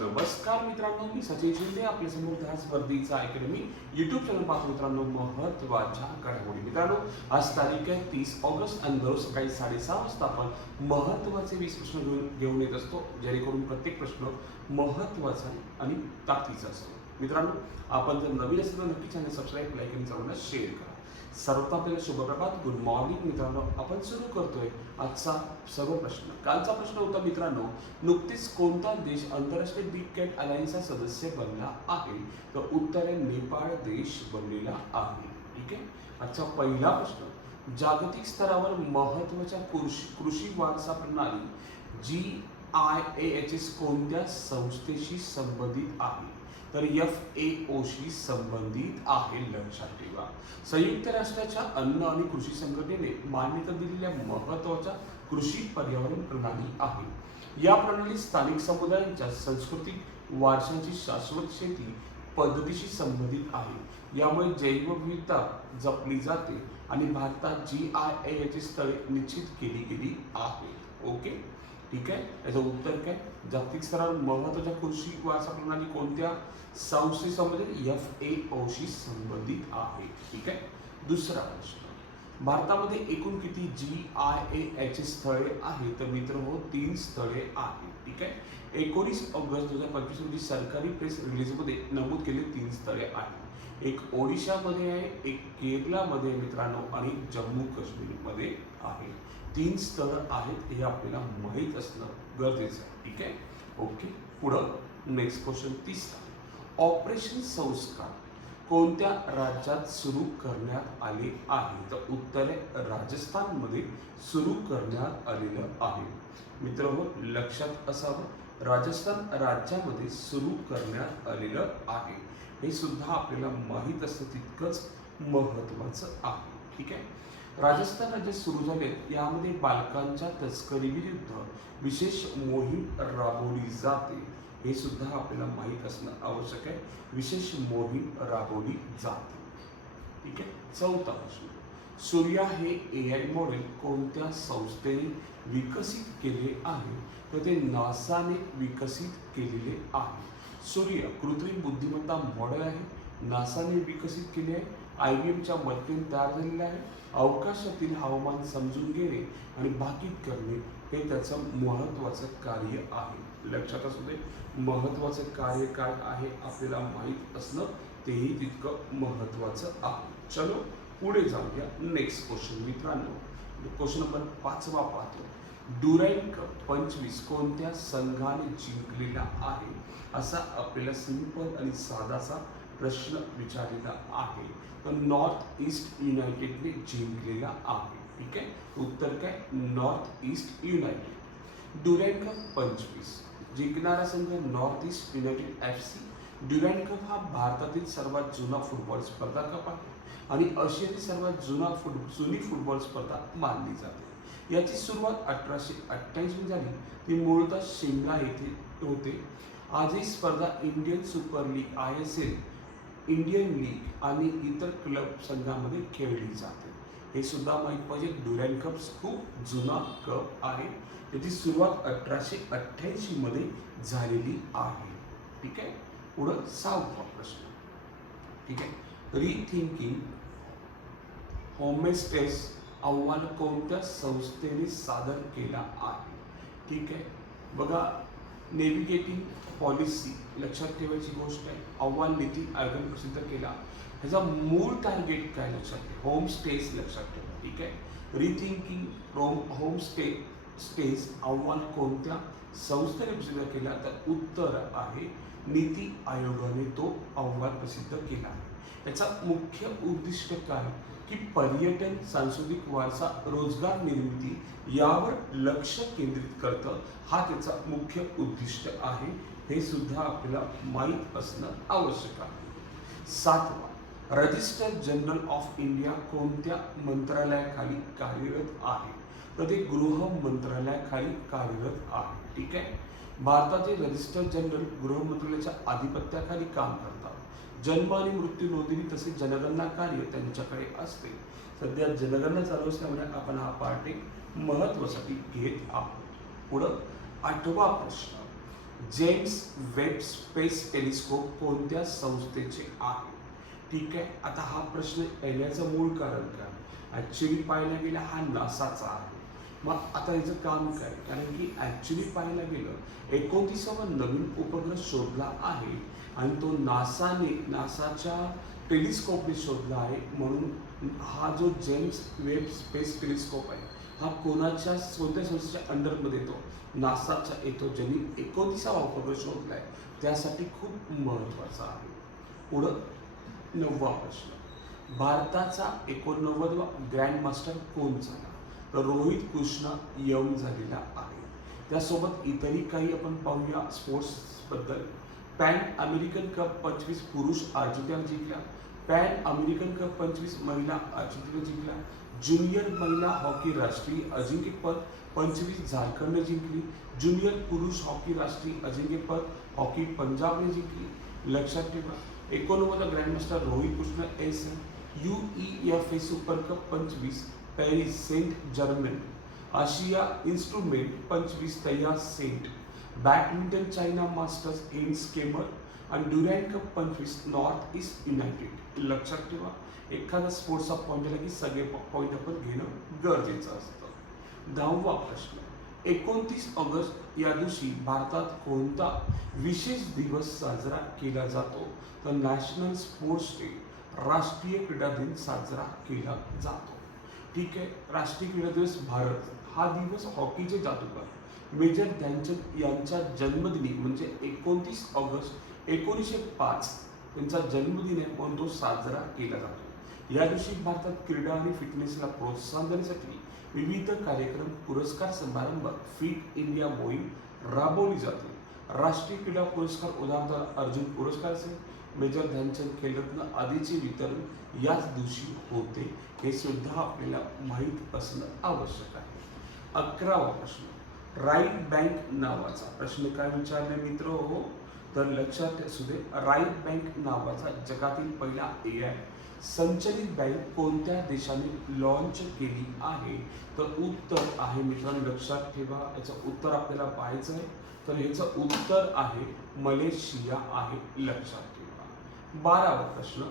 नमस्कार मित्रांनो मी सचिन शिंदे आपल्यासमोर ध्यास वर्दीचा अकॅडमी युट्यूब चॅनल पाहतो मित्रांनो महत्त्वाच्या घडामोडी. मित्रांनो आज तारीख आहे तीस ऑगस्ट आणि दररोज सकाळी साडेसहा वाजता आपण महत्त्वाचे वीस प्रश्न घेऊन घेऊन येत असतो जेणेकरून प्रत्येक प्रश्न महत्त्वाचा आणि ताकदीचा असतो. मित्रांनो आपण जर नवीन असेल तर नक्की चॅनल सबस्क्राईब लाईक आणि चॅनलला शेअर करा. सर्वात आपल्याला शुभप्रभात गुड मॉर्निंग मित्रांनो. आपण सुरू करतोय आजचा सर्व प्रश्न. कालचा प्रश्न होता मित्रांनो नुकतीच कोणता देश आंतरराष्ट्रीय बिग कॅट अलायन्सचा सदस्य बनला आहे? तर उत्तर आहे नेपाळ देश बनलेला आहे. ठीक आहे? आजचा पहिला प्रश्न. जागतिक स्तरावर महत्त्वाच्या कृषी कृषी वारसा प्रणाली G I A H S कोणत्या संस्थेशी संबंधित आहे? तर एफ ए ओशी संबंधित आहे लक्षात ठेवा संयुक्त राष्ट्राच्या अन्न आणि कृषी संघटनेने मान्यता दिलेल्या महत्त्वाच्या कृषी पर्यावरण प्रणाली आहे. या प्रणालीत स्थानिक समुदायांच्या सांस्कृतिक वारशाची शाश्वत शेती पद्धतीशी संबंधित आहे. यामुळे जैवविविधता जपली जाते आणि भारतात जी आय एची स्थळे निश्चित केली गेली आहे ओके? ठीक आहे? याचं उत्तर काय? जागतिक स्तरावर महत्त्वाच्या कृषी वारसा प्रणाली कोणत्या? संस्थेशी संबंधित एफ ए ओशी संबंधित आहे. ठीक आहे? दुसरा प्रश्न. भारतामध्ये एकूण किती जी आय ए एच स्थळे आहेत? तर मित्र हो तीन स्थळे आहेत. ठीक आहे? एकोणीस ऑगस्ट दोन हजार पंचवीस रोजी सरकारी प्रेस रिलीजमध्ये नमूद केले तीन स्थळे आहेत. एक ओडिशामध्ये आहे एक केरलामध्ये मित्रांनो आणि जम्मू काश्मीरमध्ये आहे. तीन स्थळ आहेत हे आपल्याला माहीत असणं गरजेचं आहे ठीक आहे? ओके पुढं नेक्स्ट क्वेश्चन तिसरा. ऑपरेशन संस्कार कोणत्या राज्यात सुरू करण्यात आले आहे? तर उत्तरे राजस्थानमध्ये सुरू करण्यात आलेलं आहे. मित्र लक्षात असावं राजस्थान राज्यामध्ये सुरू करण्यात आलेलं आहे. हे सुद्धा आपल्याला माहीत असतं तितकंच महत्त्वाचं आहे. ठीक आहे? राजस्थान राज्य सुरू झाले यामध्ये बालकांच्या तस्करीविरुद्ध विशेष मोहीम राबवली जाते. हे सुद्धा आपल्याला माहीत असणं आवश्यक आहे. विशेष मोहीम राबवली जाते. ठीक आहे? चौथा प्रश्न. सूर्या हे ए आय मॉडेल कोणत्या संस्थेने विकसित केले आहे? तर ते नासाने विकसित केलेले आहे. सूर्य कृत्रिम बुद्धिमत्ता मॉडेल आहे. नासाने विकसित केले आहे. आय बी एमच्या मदतीने तयार झालेलं आहे. अवकाशातील हवामान समजून घेणे आणि भाकीत करणे हे त्याचं महत्त्वाचं कार्य आहे. लक्षात असू दे महत्त्वाचं कार्य काय आहे आपल्याला माहीत असणं तेही तितकं महत्त्वाचं आहे. चलो पुढे जाऊया. नेक्स्ट क्वेश्चन मित्रांनो. क्वेश्चन नंबर पाचवा पाहतो. डुरँक पंचवीस कोणत्या संघाने जिंकलेला आहे? असा आपल्याला सिंपल आणि साधासा प्रश्न विचारलेला आहे. तर नॉर्थ ईस्ट युनायटेडने जिंकलेला आहे. ठीक आहे? उत्तर काय? नॉर्थ ईस्ट युनायटेड डुरँक पंचवीस. जिंकणारा संघ North East United F C Durand Cup हा भारतातील सर्वात जुना फुटबॉल स्पर्धा कप आहे. आणि आशियातील सर्वात जुना फुट जुनी फुटबॉल स्पर्धा मानली जाते. याची सुरुवात अठराशे अठ्ठ्याऐंशी झाली. ती मूळतः शिमला येथे होते. आज ही स्पर्धा Indian Super League I S L Indian league आणि इतर क्लब संघामध्ये खेळली जाते. हे सुद्धा माहीत पाहिजे. ड्युरॅन कप खूप जुना कप आहे. त्याची सुरुवात अठराशे अठ्ठ्याऐंशीमध्ये झालेली आहे. ठीक आहे? पुढं सहावा प्रश्न. ठीक आहे? रिथिंकिंग होमेस्टेस अहवाल कोणत्या संस्थेने सादर केला आहे? ठीक आहे? बघा नेव्हिगेटिंग पॉलिसी लक्षात ठेवायची गोष्ट आहे. अहवाल नीती आयोगाने प्रसिद्ध केला. ह्याचा मूळ टार्गेट काय लक्षात ठेवा? होम स्टेज लक्षात ठेवा. ठीक आहे? Rethinking home home stay stage अहवाल कोणत्या संस्थेने प्रसिद्ध केला? तर उत्तर आहे नीती आयोगाने तो अहवाल प्रसिद्ध केला. आहे याचा मुख्य उद्दिष्ट काय? की पर्यटन सांस्कृतिक वारसा रोजगार निर्मिती यावर लक्ष केंद्रित करतं हा त्याचा मुख्य उद्दिष्ट आहे. हे सुद्धा आपल्याला माहीत असणं आवश्यक आहे. सातवा रजिस्टर जनरल ऑफ इंडिया कोणत्या मंत्रालयाखाली कार्यरत आहे? तर ते गृह मंत्रालयाखाली कार्यरत आहे. ठीक आहे? भारताचे रजिस्टर जनरल गृहमंत्रालयाच्या आधिपत्याखाली काम करतात. जन्म आणि मृत्यू नोंदणी तसेच जनगणना कार्य त्यांच्याकडे असते. सध्या जनगणना चालू असल्यामुळे आपण हा पार्ट एक महत्वासाठी घेत आहोत. पुढं आठवा प्रश्न. जेम्स वेब स्पेस टेलिस्कोप कोणत्या संस्थेचे आहे? ठीक आहे आता हा प्रश्न येण्याचं मूळ कारण काय? ॲक्च्युली पाहायला गेला हा नासाचा आहे. मग आता याचं काम काय? कारण की ॲक्च्युली पाहायला गेलं एकोणतीसावा नवीन उपग्रह शोधला आहे आणि तो नासाने नासाच्या टेलिस्कोपने शोधला आहे म्हणून हा जो जेम्स वेब स्पेस टेलिस्कोप आहे हा कोणाच्या कोणत्या संस्थेच्या अंडरमध्ये येतो? नासाचा येतो ज्यांनी एकोणतीसावा उपग्रह शोधला आहे. त्यासाठी खूप महत्त्वाचा आहे. पुढं नववा प्रश्न. भारताचा एकोणनव्वदवा ग्रँड मास्टर कोण झाला? तर रोहित कृष्ण यंग झालेला आहे. त्यासोबत इतरही काही आपण पाहूया स्पोर्ट्सबद्दल पॅन अमेरिकन कप पंचवीस पुरुष अर्जेंटिना जिंकला. पॅन अमेरिकन कप पंचवीस महिला अर्जेंटिना जिंकला. ज्युनियर महिला हॉकी राष्ट्रीय अजिंक्यपद पंचवीस झारखंडने जिंकली. ज्युनियर पुरुष हॉकी राष्ट्रीय अजिंक्यपद हॉकी पंजाबने जिंकली. लक्षात ठेवा एकोणनव्वद grandmaster Rohit Krishna S U E F A super cup पंचवीस पॅरिस सेंट जर्मन आशिया इन्स्ट्रुमेंट पंचवीस तैयार सेंट बॅडमिंटन चायना मास्टर्स इन स्केमर आणि ड्युरॅन कप पंचवीस नॉर्थ ईस्ट युनायटेड. लक्षात ठेवा एखादा स्पोर्ट्सचा पॉईंट आला की सगळे पॉईंट आपण घेणं गरजेचं असतं. दहावा प्रश्न एकोणतीस ऑगस्ट या दिवशी भारतात कोणता विशेष दिवस साजरा केला जातो? तर नॅशनल स्पोर्ट्स डे राष्ट्रीय क्रीडा दिन साजरा केला जातो. ठीक आहे राष्ट्रीय क्रीडा दिवस भारत. हा दिवस हॉकीचे जादूगार मेजर ध्यानचंद यांच्या जन्मदिनी म्हणजे एकोणतीस ऑगस्ट एकोणीसशे पाच त्यांचा जन्मदिन आहे म्हणून तो साजरा केला जातो. या दिवशी भारतात क्रीडा आणि फिटनेसला प्रोत्साहन देण्यासाठी विविध कार्यक्रम पुरस्कार समारंभ फिट इंडिया मोहीम राबवली जाते. राष्ट्रीय क्रीडा पुरस्कार उदाहरणार्थ अर्जुन पुरस्कार असेल मेजर ध्यानचंद खेलरत्न आदीचे वितरण याच दिवशी होते हे सुद्धा आपल्याला माहीत असणं आवश्यक आहे. अकरावा प्रश्न. राईट बँक नावाचा प्रश्न काय विचारले मित्र हो? तर लक्षात असू दे राईट बँक नावाचा जगातील पहिला ए आय संचलित बँक कोणत्या देशाने लॉन्च केली आहे? तर उत्तर आहे मित्रांनो लक्षात ठेवा याचं उत्तर आपल्याला पाहायचं आहे तर ह्याचं उत्तर आहे मलेशिया आहे लक्षात ठेवा. बारावा प्रश्न.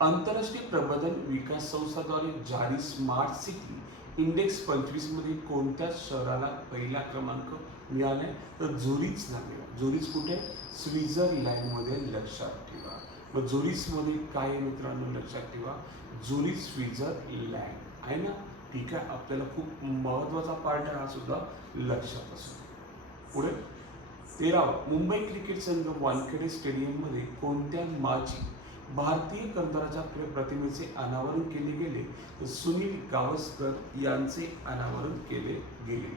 आंतरराष्ट्रीय प्रबंधन विकास संस्थाद्वारे जारी स्मार्ट सिटी इंडेक्स पंचवीसमध्ये कोणत्या शहराला पहिला क्रमांक मिळालाय? तर झुरीच नाही झुरीच कुठे? स्वित्झर्लंडमध्ये लक्षात ठेवा. मग झुरिच मध्ये काय मित्रांनो? लक्षात ठेवा. Zurich Switzerland. आहे ना? ठीक आहे. आपल्याला खूप महत्त्वाचा पार्ट आहे हा सुद्धा लक्षात असतो. पुढे. तेराव मुंबई क्रिकेट संघ वानखेडे स्टेडियममध्ये कोणत्या माजी भारतीय कर्णधाराच्या प्रतिमेचे अनावरण केले गेले? तर सुनील गावस्कर यांचे अनावरण केले गेले.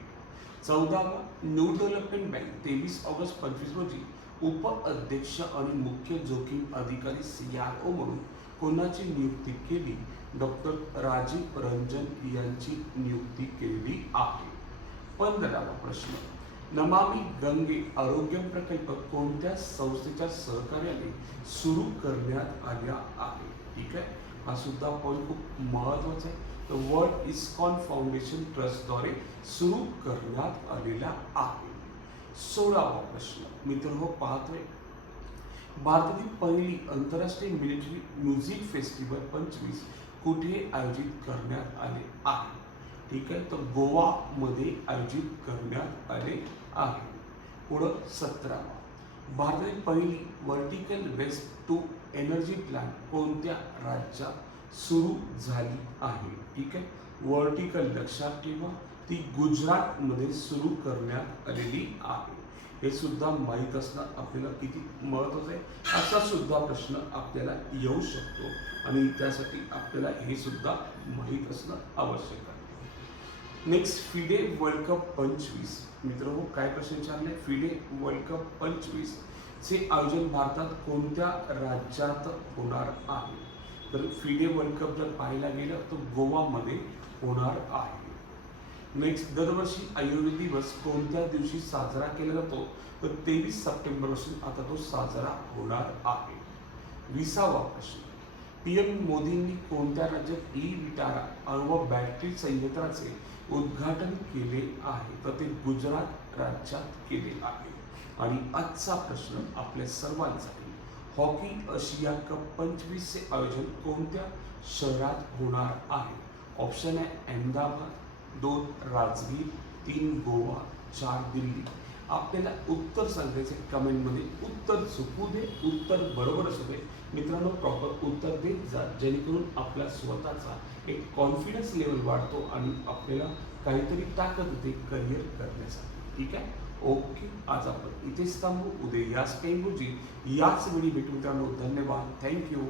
चौदावा न्यू डेव्हलपमेंट बँक तेवीस ऑगस्ट पंचवीस रोजी उप अध्यक्ष आणि मुख्य जोखीम अधिकारी सी आर ओ म्हणून कोणाची नियुक्ती केली? डॉक्टर राजीव रंजन यांची नियुक्ती केलेली आहे. पंधरावा प्रश्न. नमामी गंगे आरोग्य प्रकल्प कोणत्या संस्थेच्या सहकार्याने सुरू करण्यात आल्या आहे ठीक आहे? हा सुद्धा पॉईंट खूप महत्त्वाचा आहे. तर वर्ल्ड इस्कॉन फाउंडेशन ट्रस्टद्वारे सुरू करण्यात आलेला आहे. सोळावा प्रश्न. मित्र हो पाहतोय. भारतातील पहिली आंतरराष्ट्रीय मिलिटरी म्युझिक फेस्टिवल पंचवीस कुठे आयोजित करण्यात आले आहे? ठीक आहे तर गोवामध्ये आयोजित करण्यात आले आहे. पुढं सतरावा. भारतातील पहिली vertical waste to energy plant कोणत्या राज्यात सुरू झाली आहे? ठीक आहे? वर्टिकल लक्षात ठेवा. ती गुजरातमध्ये सुरू करण्यात आलेली आहे. हे सुद्धा माहीत असणं आपल्याला किती महत्वाचं आहे? असा सुद्धा प्रश्न आपल्याला येऊ शकतो आणि त्यासाठी आपल्याला हे सुद्धा माहीत असणं आवश्यक आहे. नेक्स्ट फिडे वर्ल्ड कप पंचवीस. मित्र हो काय प्रश्न विचारले? फिडे वर्ल्ड कप पंचवीस. चे आयोजन भारतात कोणत्या राज्यात होणार आहे? तर फिडे वर्ल्ड कप जर पाहायला गेलं तर गोवामध्ये होणार आहे. नेक्स्ट दरवर्षी आयुर्वेद दिवस कोणत्या दिवशी साजरा केला जातो? तर तेवीस सप्टेंबरपासून आता तो साजरा होणार आहे. विसावा प्रश्न. पीएम मोदींनी कोणत्या राज्यात ई विटारा व बॅटरी संयंत्राचे उद्घाटन केले आहे. तर ते गुजरात राज्यात केले आहे. आणि आजचा प्रश्न आपल्या सर्वांसाठी. हॉकी आशिया कप पंचवीसचे आयोजन कोणत्या शहरात होणार आहे? ऑप्शन आहे अहमदाबाद दोन राजगीर तीन गोवा चार दिल्ली. आपल्याला उत्तर सांगायचे कमेंटमध्ये उत्तर चुकू दे उत्तर बरोबर असू दे. मित्रांनो प्रॉपर उत्तर देत जा जेणेकरून आपला स्वतःचा एक कॉन्फिडन्स लेवल वाढतो आणि आपल्याला काहीतरी ताकद होते करिअर करण्यासाठी. ठीक आहे? ओके आज आपण इथेच थांबू. उद्या याच काही गोष्टी याच वेळी भेटू. मित्रांनो धन्यवाद. थँक्यू